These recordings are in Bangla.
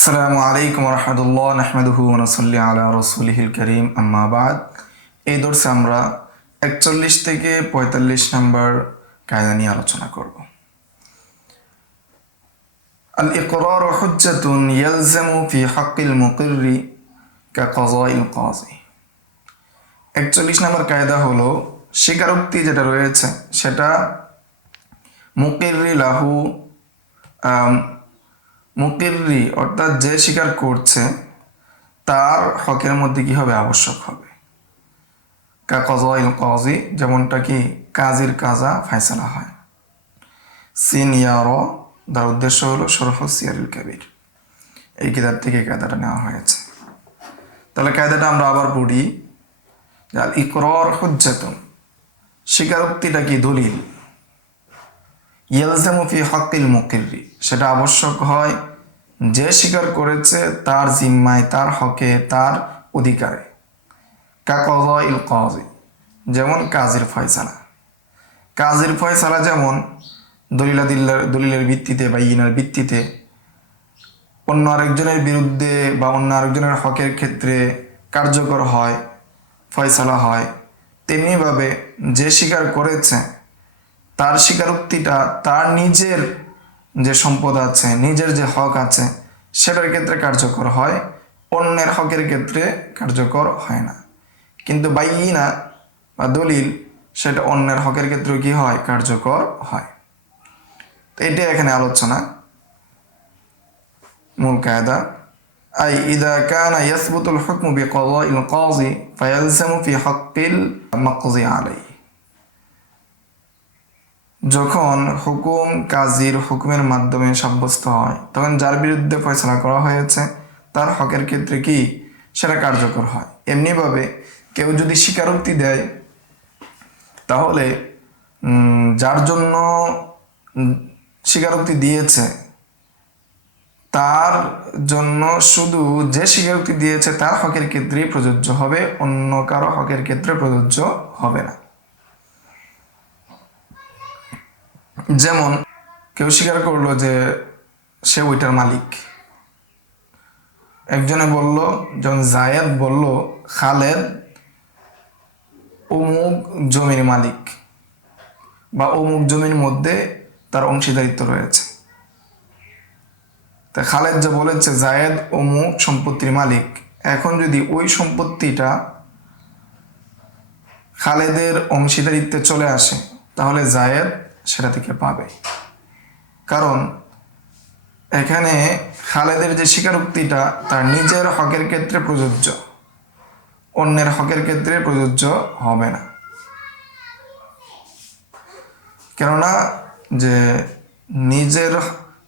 আসসালামু আলাইকুম রহমতুল্লাহ নাহমাদুহু ওয়া নুসাল্লি আলা রাসূলিহিল কারীম আম্মা বাদ। এই দর্শে আমরা 41 থেকে 45 নম্বর কায়দা নিয়ে আলোচনা করব। আল ইকরার হুজ্জাতুন ইয়ালজামু ফি হাক্কিল মুকিররি কা কাযাইল কাযী। 41 নম্বর কায়দা হলো স্বীকারোক্তি যেটা রয়েছে সেটা মুকিররি লাহু মুকিররি অর্থাৎ যে স্বীকার করছে তার হকের মধ্যে কি হবে, আবশ্যক হবে। কা কাযাইল কাযী, যেমনটা কি কাজীর কাজা ফায়সালা হয়। সিন ইয়ার তার উদ্দেশ্য হলো শরহ সিয়ারুল কাবির, এই কিতাব থেকে কায়দাটা নেওয়া হয়েছে। তাহলে কায়দাটা আমরা আবার পড়ি। আল ইকরার হুজ্জাতুন, স্বীকারোক্তিটা কি দলিল। ইয়ালজামু ফি হাক্কিল মুকিররি, সেটা আবশ্যক হয় যে স্বীকার করেছে তার জিম্মায়, তার হকে, তার অধিকারে। কা কাযাইল কাযী, যেমন কাজীর ফয়সালা। কাজীর ফয়সালা যেমন দলিলের ভিত্তিতে বা ইনার ভিত্তিতে অন্য আরেকজনের বিরুদ্ধে বা অন্য আরেকজনের হকের ক্ষেত্রে কার্যকর হয়, ফয়সালা হয়, তেমনিভাবে যে স্বীকার করেছে তার স্বীকারোক্তিটা তার নিজের যে সম্পদ আছে, নিজের যে হক আছে সেটার ক্ষেত্রে কার্যকর হয়, অন্যের হকের ক্ষেত্রে কার্যকর হয় না। কিন্তু বাইয়িনা বা দলিল সেটা অন্যের হকের ক্ষেত্রে কি হয়, কার্যকর হয়। তো এটাই এখানে আলোচনা, মূল কায়দা। আই ইদা কানা ইয়াসবুতুল হুকমু বিকাযাইল কাযী ফায়ালজামু ফি হাক্কিল মাকযী আলাইহি, যখন হুকুম কাজীর হুকুমের মাধ্যমে সাব্যস্ত হয় তখন যার বিরুদ্ধে ফয়সালা করা হয়েছে তার হকের ক্ষেত্রে কি সেটা কার্যকর হয়। এমনিভাবে কেউ যদি স্বীকারোক্তি দেয় তাহলে যার জন্য স্বীকারোক্তি দিয়েছে তার জন্য শুধু যে স্বীকারোক্তি দিয়েছে তার হকের ক্ষেত্রেই প্রযোজ্য হবে, অন্য কারো হকের ক্ষেত্রে প্রযোজ্য হবে না। যেমন কেউ স্বীকার করলো যে সে ওইটার মালিক। একজনে বলল, যেমন জায়েদ বলল খালেদ অমুক জমির মালিক বা অমুক জমির মধ্যে তার অংশীদারিত্ব রয়েছে। তা খালেদ যে বলেছে জায়েদ অমুক সম্পত্তির মালিক, এখন যদি ওই সম্পত্তিটা খালেদের অংশীদারিত্বে চলে আসে তাহলে জায়েদ সেটা থেকে পাবে, কারণ এখানে খালেদের যে স্বীকারোক্তিটা তার নিজের হকের ক্ষেত্রে প্রযোজ্য, অন্যের হকের ক্ষেত্রে প্রযোজ্য হবে না। কেননা যে নিজের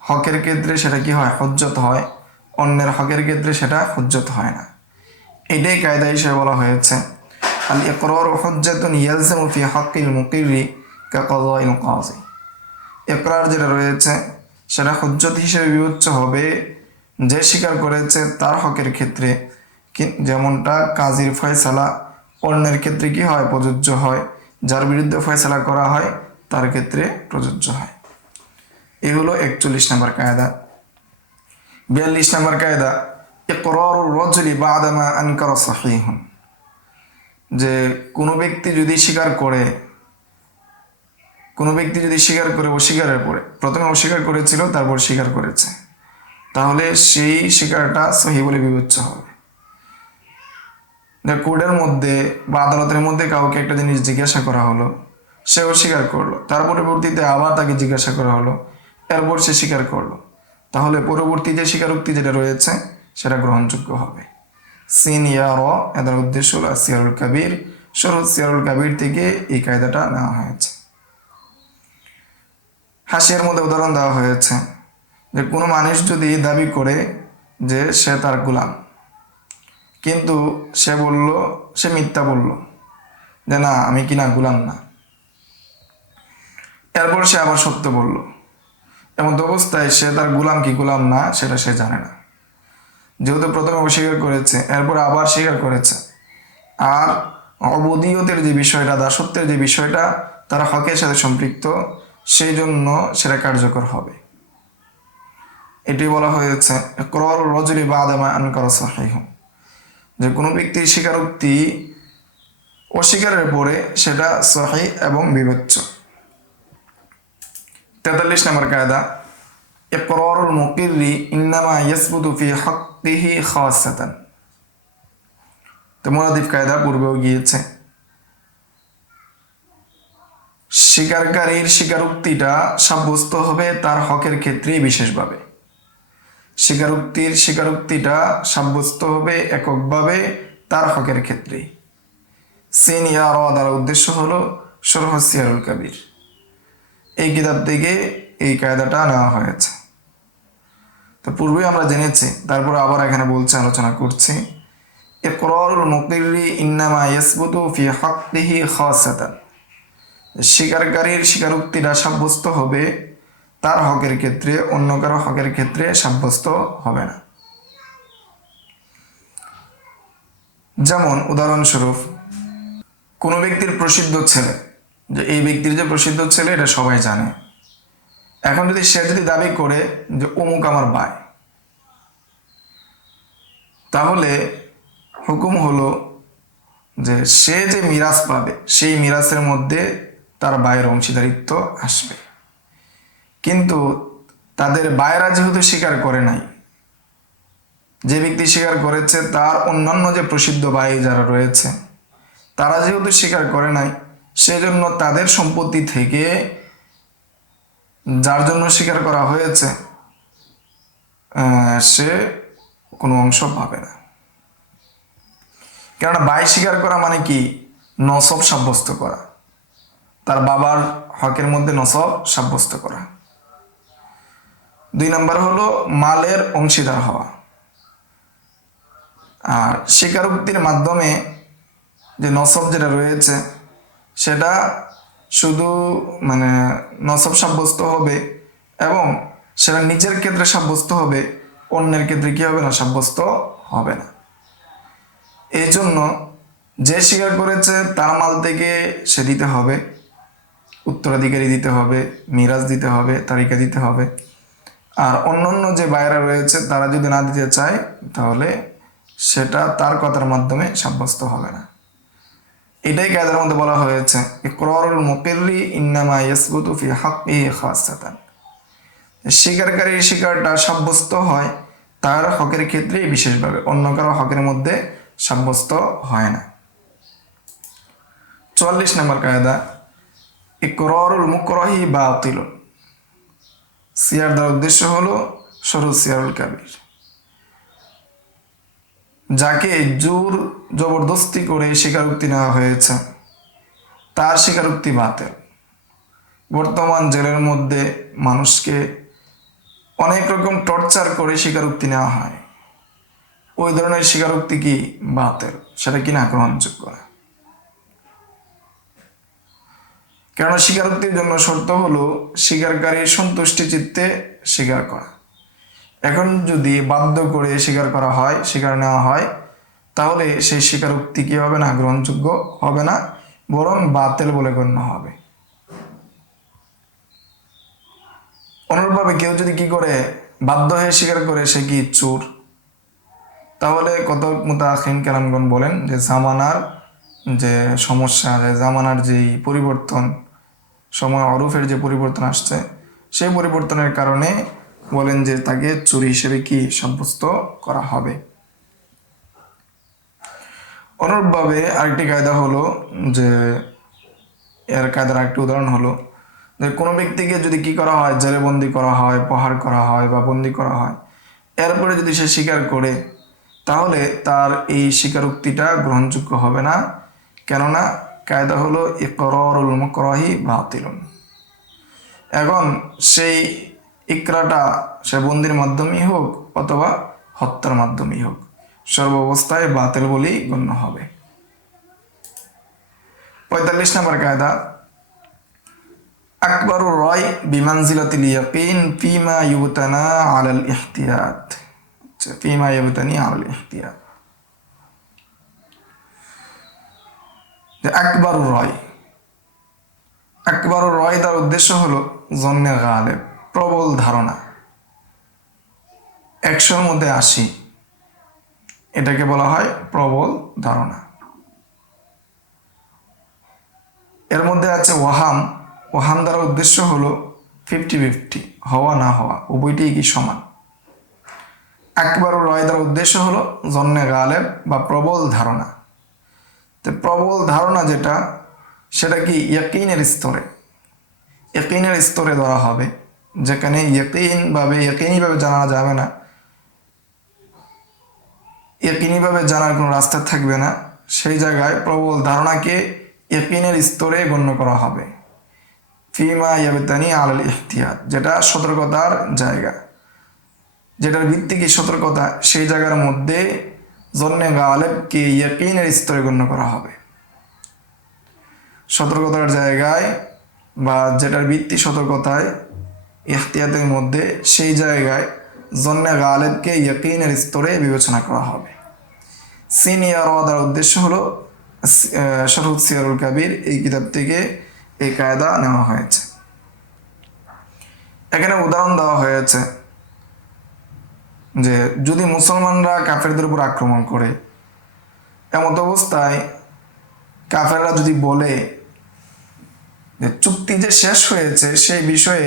হকের ক্ষেত্রে সেটা কি হয়, হুজ্জত হয়, অন্যের হকের ক্ষেত্রে সেটা হুজ্জত হয় না। এটাই কায়দা হিসেবে বলা হয়েছে আল ইকরার হুজ্জাতুন ইয়ালজামু ফি হাক্কিল মুকিররি কা কাযাইল কাযী। ইকরার যেটা রয়েছে সেটা হুজ্জত হিসেবে বিবেচ্য হবে যে স্বীকার করেছে তার হকের ক্ষেত্রে, যেমনটা কাজীর ফয়সালা অন্যের ক্ষেত্রে কি হয়, প্রযোজ্য হয়, যার বিরুদ্ধে ফয়সালা করা হয় তার ক্ষেত্রে প্রযোজ্য হয়। এই হলো 41 নম্বর কায়দা। 42 নম্বর কায়দা ইকরারুর রাজুলি বা'দা মা আনকারা সাহিহুন, যে কোনো ব্যক্তি যদি স্বীকার করে, অস্বীকারের পরে, প্রথমে অস্বীকার করেছিল তারপর স্বীকার করেছে, তাহলে সেই স্বীকারটা সহি বলে বিবেচ্য হবে। কোর্টের মধ্যে বা আদালতের মধ্যে কাউকে একটা জিনিস জিজ্ঞাসা করা হলো, সে অস্বীকার করলো, তার পরবর্তীতে আবার তাকে জিজ্ঞাসা করা হলো, এরপর সে স্বীকার করলো, তাহলে পরবর্তী যে স্বীকারোক্তি যেটা রয়েছে সেটা গ্রহণযোগ্য হবে। সিন ইয়া র, এদের উদ্দেশ্য হল সিয়ারুল কাবির, শরহ সিয়ারুল কাবির থেকে এই কায়দাটা নেওয়া হয়েছে। হাসিয়ার মধ্যে উদাহরণ দেওয়া হয়েছে যে কোনো মানুষ যদি দাবি করে যে সে তার গোলাম, কিন্তু সে মিথ্যা বলল যে না আমি কিনা গোলাম না, এরপর সে আবার সত্য বলল, এমন অবস্থায় সে তার গোলাম কি গোলাম না সেটা সে জানে না। যেহেতু প্রথমে অস্বীকার করেছে এরপর আবার স্বীকার করেছে, আর অবদিয়তের যে বিষয়টা, দাসত্বের যে বিষয়টা তার হকের সাথে সম্পৃক্ত, সেই জন্য সেটা কার্যকর হবে। এটি বলা হয়েছে ইকরারুর রাজুলি বাদা মা আনকারা সাহিহ, যে কোনো ব্যক্তির স্বীকারোক্তি অস্বীকারের পরে সেটা সহিহ এবং বিবেচ্য। 43 নম্বর কায়দা ইকরারুল মুকিররি ইন্নামা ইয়াসবুতু ফি হাক্কিহি খাসাতান। তো মুরাদিফ কায়দা পূর্বেও গিয়েছে, স্বীকারকারীর স্বীকারোক্তিটা সাব্যস্ত হবে তার হকের ক্ষেত্রেই বিশেষভাবে। স্বীকারোক্তিটা সাব্যস্ত হবে এককভাবে তার হকের ক্ষেত্রেই। সিন ইয়া র দ্বারা উদ্দেশ্য হলো শরহ সিয়ারুল কাবির। এই কিতাব থেকে এই কায়দাটা নেওয়া হয়েছে। তো পূর্বে আমরা জেনেছি, তারপর আবার এখানে বলছে, আলোচনা করছি। ইকরারুল মুকিররি ইন্নামা ইয়াসবুতু ফি হাক্কিহি খাসাতান, স্বীকারকারীর স্বীকারোক্তিটা সাব্যস্ত হবে তার হকের ক্ষেত্রে, অন্য কারো হকের ক্ষেত্রে সাব্যস্ত হবে না। যেমন উদাহরণস্বরূপ, কোনো ব্যক্তির প্রসিদ্ধ ছেলে, যে এই ব্যক্তির যে প্রসিদ্ধ ছেলে এটা সবাই জানে। এখন যদি সে দাবি করে যে অমুক আমার ভাই, তাহলে হুকুম হলো যে সে যে মিরাজ পাবে সেই মিরাজের মধ্যে তার ভাইয়ের অংশীদারিত্ব আসবে। কিন্তু তাদের ভাইয়েরা যেহেতু স্বীকার করে নাই, যে ব্যক্তি স্বীকার করেছে তার অন্যান্য যে প্রসিদ্ধ ভাই যারা রয়েছে তারা যেহেতু স্বীকার করে নাই, সেজন্য তাদের সম্পত্তি থেকে যার জন্য স্বীকার করা হয়েছে সে কোনো অংশ পাবে না। কেননা ভাই স্বীকার করা মানে কি? নসব সাব্যস্ত করা, তার বাবার হকের মধ্যে নসব সাব্যস্ত করা। 2 নম্বর হলো মালের অংশীদার হওয়া। আর স্বীকারোক্তির মাধ্যমে যে নসব যেটা রয়েছে সেটা শুধু নসব সাব্যস্ত হবে এবং সেটা নিজের ক্ষেত্রে সাব্যস্ত হবে, অন্যের ক্ষেত্রে কি হবে না? সাব্যস্ত হবে না। এই জন্য যে স্বীকার করেছে তার মাল থেকে সে দিতে হবে, উত্তরাধিকারী দিতে হবে, মিরাজ দিতে হবে, তালিকা দিতে হবে। আর অন্যান্য যে ভাইয়েরা রয়েছে তারা যদি না দিতে চায় তাহলে সেটা তার কথার মাধ্যমে সাব্যস্ত হবে না। এটাই কায়দার মধ্যে বলা হয়েছে ইকরারুল মুকিররি ইন্নামা ইয়াসবুতু ফি হাক্কিহি খাসাতান, স্বীকারকারীর স্বীকারটা সাব্যস্ত হয় তার হকের ক্ষেত্রেই বিশেষভাবে, অন্য কারো হকের মধ্যে সাব্যস্ত হয় না। 44 নম্বর কায়দা ইকরারুল মুকরাহি বাতিলুন। সিয়ার দ্বারা উদ্দেশ্য হলো শরহ সিয়ারুল কাবির। যাকে জোর জবরদস্তি করে স্বীকারোক্তি নেওয়া হয়েছে তার স্বীকারোক্তি বাতিল। বর্তমান জেলের মধ্যে মানুষকে অনেক রকম টর্চার করে স্বীকারোক্তি নেওয়া হয়, ওই ধরনের স্বীকারোক্তি কি? বাতিল, সেটা কিনা গ্রহণযোগ্য না। কেননা স্বীকারোক্তির জন্য শর্ত হলো স্বীকারকারীর সন্তুষ্টি চিত্তে স্বীকার করা। এখন যদি বাধ্য করে স্বীকার করা হয়, স্বীকার নেওয়া হয়, তাহলে সেই স্বীকারোক্তি কি হবে না? গ্রহণযোগ্য হবে না, বরং বাতিল বলে গণ্য হবে। অনুরূপভাবে কেউ যদি কি করে বাধ্য হয়ে স্বীকার করে সে কি চোর, তাহলে কত মুতাআখিরিন কেরামগণ বলেন যে জামানার যে সমস্যা, যে জামানার যেই পরিবর্তন, সময় অরুফের যে পরিবর্তন আসছে, সেই পরিবর্তনের কারণে বলেন যে তাকে চুরি হিসেবে কি সাব্যস্ত করা হবে। অনুরূপভাবে আরেকটি কায়দা হলো যে এর কায়দার আরেকটি উদাহরণ হলো যে কোনো ব্যক্তিকে যদি কি করা হয়, জেলে বন্দি করা হয়, প্রহার করা হয় বা বন্দি করা হয়, এরপরে যদি সে স্বীকার করে তাহলে তার এই স্বীকারোক্তিটা গ্রহণযোগ্য হবে না। কেননা কায়দা হলো ইকরারুল মুকরাহি বাতিলুন। এখন সেই ইকরাটা সে বন্দির মাধ্যমেই হোক অথবা হত্যার মাধ্যমেই হোক, সর্বাবস্থায় বাতিল বলেই গণ্য হবে। 45 নম্বর কায়দা আকবারুর রায় বিমানজিলাতিল ইয়াকিন ফিমা ইউবতানা আলাল ইহতিয়াত। ফিমা ইউবতানি আলাল ইহতিয়াত। আকবারুর রায়, আকবারুর রায় তার উদ্দেশ্য হলো জন্নে গালেব, প্রবল ধারণা। 100-র মধ্যে 80, এটাকে বলা হয় প্রবল ধারণা। এর মধ্যে আছে ওয়াহাম। ওয়াহাম দ্বারা উদ্দেশ্য হলো 50-50, হওয়া না হওয়া উভয়টি কি সমান। আকবর রায় দ্বারা উদ্দেশ্য হলো জন্নে গালেব বা প্রবল ধারণা। তো প্রবল ধারণা যেটা, সেটা কি ইয়াকিনের স্তরে, ইয়াকিনের স্তরে ধরা হবে, যেখানে ইয়াকিনীভাবে জানা যাবে না, ইয়াকিনীভাবে জানার কোনো রাস্তা থাকবে না, সেই জায়গায় প্রবল ধারণাকে ইয়াকিনের স্তরে গণ্য করা হবে। ফিমা ইয়াবতানি আলাল ইহতিয়াত, যেটা সতর্কতার জায়গা, যেটার ভিত্তি কি সতর্কতা, সেই জায়গার মধ্যে জন্নে গালেবকে ইয়াকিনের স্তরে গণ্য করা হবে। সতর্কতার জায়গায় বা যেটার ভিত্তি সতর্কতায়, ইহতিয়াতের মধ্যে, সেই জায়গায় জন্নে গালেবকে ইয়াকিনের স্তরে বিবেচনা করা হবে। সিনিয়র ওয়াদার উদ্দেশ্য হলো শরহুদ সিয়ারুল কাবির, এই কিতাব থেকে এই কায়দা নেওয়া হয়েছে। এখানে উদাহরণ দেওয়া হয়েছে যে যদি মুসলমানরা কাফেরদের উপর আক্রমণ করে, এমত অবস্থায় কাফেররা যদি বলে যে চুক্তি যে শেষ হয়েছে সেই বিষয়ে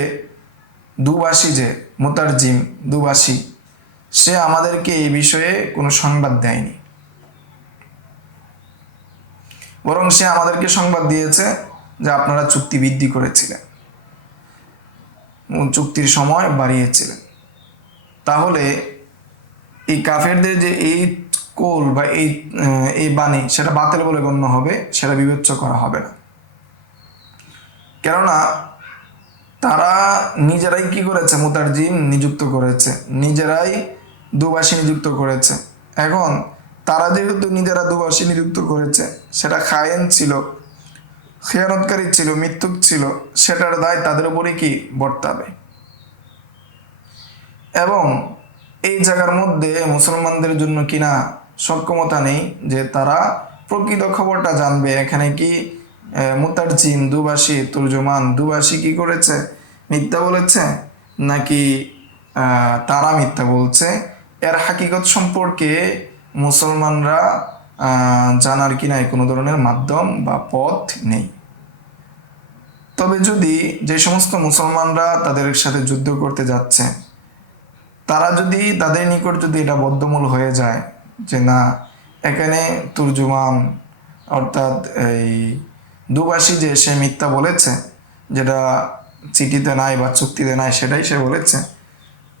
দুবাসী, যে মুতারজিম দুবাসী, সে আমাদেরকে এই বিষয়ে কোনো সংবাদ দেয়নি, বরং সে আমাদেরকে সংবাদ দিয়েছে যে আপনারা চুক্তি বৃদ্ধি করেছিলেন, চুক্তির সময় বাড়িয়েছিলেন, তাহলে এই কাফেরদের যে এই কোল বা এই বাণী, সেটা বাতিল বলে গণ্য হবে, সেটা বিবেচ্য করা হবে না। কেননা তারা নিজেরাই কি করেছে, মুতারজিম নিযুক্ত করেছে, নিজেরাই দুবাসী নিযুক্ত করেছে। এখন তারা যেহেতু নিজেরা দুবাসী নিযুক্ত করেছে, সেটা খায়েন ছিল, খেয়ানতকারী ছিল, মৃত্যুক ছিল, সেটার দায় তাদের উপরে কি বর্তাবে। এবং এই জায়গার মধ্যে মুসলমানদের জন্য কিনা সক্ষমতা নেই যে তারা প্রকৃত খবরটা জানবে, এখানে কি মুতারজিম দুবাসী, তুর্জমান দুবাসী কি করেছে, মিথ্যা বলেছে নাকি তারা মিথ্যা বলছে, এর হাকিকত সম্পর্কে মুসলমানরা জানার কিনা কোনো ধরনের মাধ্যম বা পথ নেই। তবে যদি যে সমস্ত মুসলমানরা তাদের সাথে যুদ্ধ করতে যাচ্ছে, তারা যদি তাদের নিকট যদি এটা বদ্ধমূল হয়ে যায় যে না, এখানে তুর্জুমান অর্থাৎ এই দুবাসী যে সে মিথ্যা বলেছে, যেটা চিঠিতে নাই বা চুক্তিতে নাই সেটাই সে বলেছে,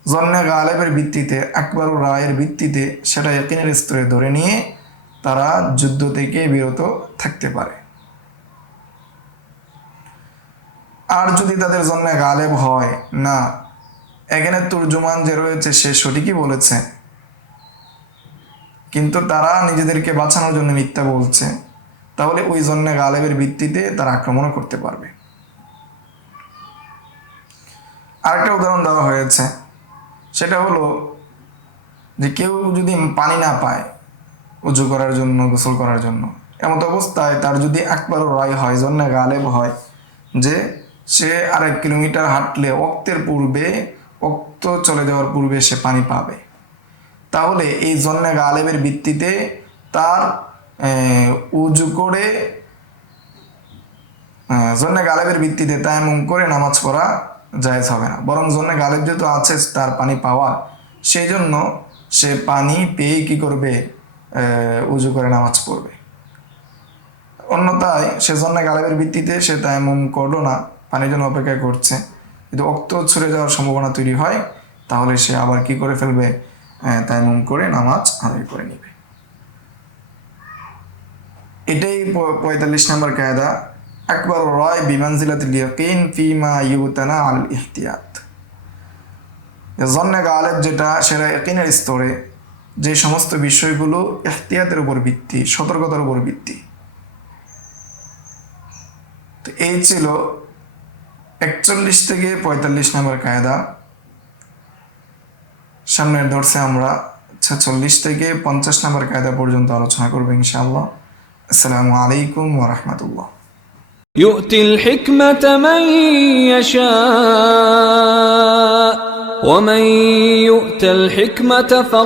জন্নে গালেবের ভিত্তিতে, আকবর রায়ের ভিত্তিতে সেটা ইয়াকিনের স্তরে ধরে নিয়ে তারা যুদ্ধ থেকে বিরত থাকতে পারে। আর যদি তাদের জন্যে গালেব হয় না, এখানে তুর্জুমান যে রয়েছে সে সঠিকই বলেছে, কিন্তু তারা নিজেদেরকে বাঁচানোর জন্য মিথ্যা বলছে, তাহলে ওই জন্যে গালেবের ভিত্তিতে তারা আক্রমণও করতে পারবে। আরেকটা উদাহরণ দেওয়া হয়েছে, সেটা হলো যে কেউ যদি পানি না পায় উজু করার জন্য, গোসল করার জন্য, এমত অবস্থায় তার যদি আকবর রায় হয়, জন্যে গালেব হয় যে সে 1.5 কিলোমিটার হাঁটলে ওক্তের পূর্বে, ওক্ত চলে যাওয়ার পূর্বে সে পানি পাবে, তাহলে এই জন্নে গালেবের ভিত্তিতে তার উজু করে, জন্নে গালেবের ভিত্তিতে তায়াম্মুম করে নামাজ পড়া জায়েজ হবে না, বরং জন্নে গালেব যেহেতু আছে তার পানি পাওয়া, সেই জন্য সে পানি পেয়ে কি করবে, উজু করে নামাজ পড়বে। অন্যথায় সে জন্নে গালেবের ভিত্তিতে সে তায়াম্মুম করলো না, পানির জন্য অপেক্ষা করছে, যদি রক্ত ছুড়ে যাওয়ার সম্ভাবনা তৈরি হয়, তাহলে সে আবার কি করে ফেলবে, তায়াম্মুম করে নামাজ আদায় করে নেবে। এটাই 45 নম্বর কায়দা, আকবর রায় বিমানজিলাতুল ইয়াকিন ফিমা ইউতানা আল ইহতিয়াত। জন্নে গালেব যেটা, সেটা ইয়াকিনের স্তরে, যে সমস্ত বিষয়গুলো ইহতিয়াতের উপর ভিত্তি, সতর্কতার উপর ভিত্তি। তো এই ছিল 41 থেকে 45 নম্বর কায়দা। সামনের দর্শে আমরা 46 থেকে 50 নম্বর কায়দা পর্যন্ত আলোচনা করব ইনশাআল্লাহ। আসসালামু আলাইকুম ওয়া রাহমাতুল্লাহ। يؤتي الحكمة من يشاء ومن يؤت الحكمة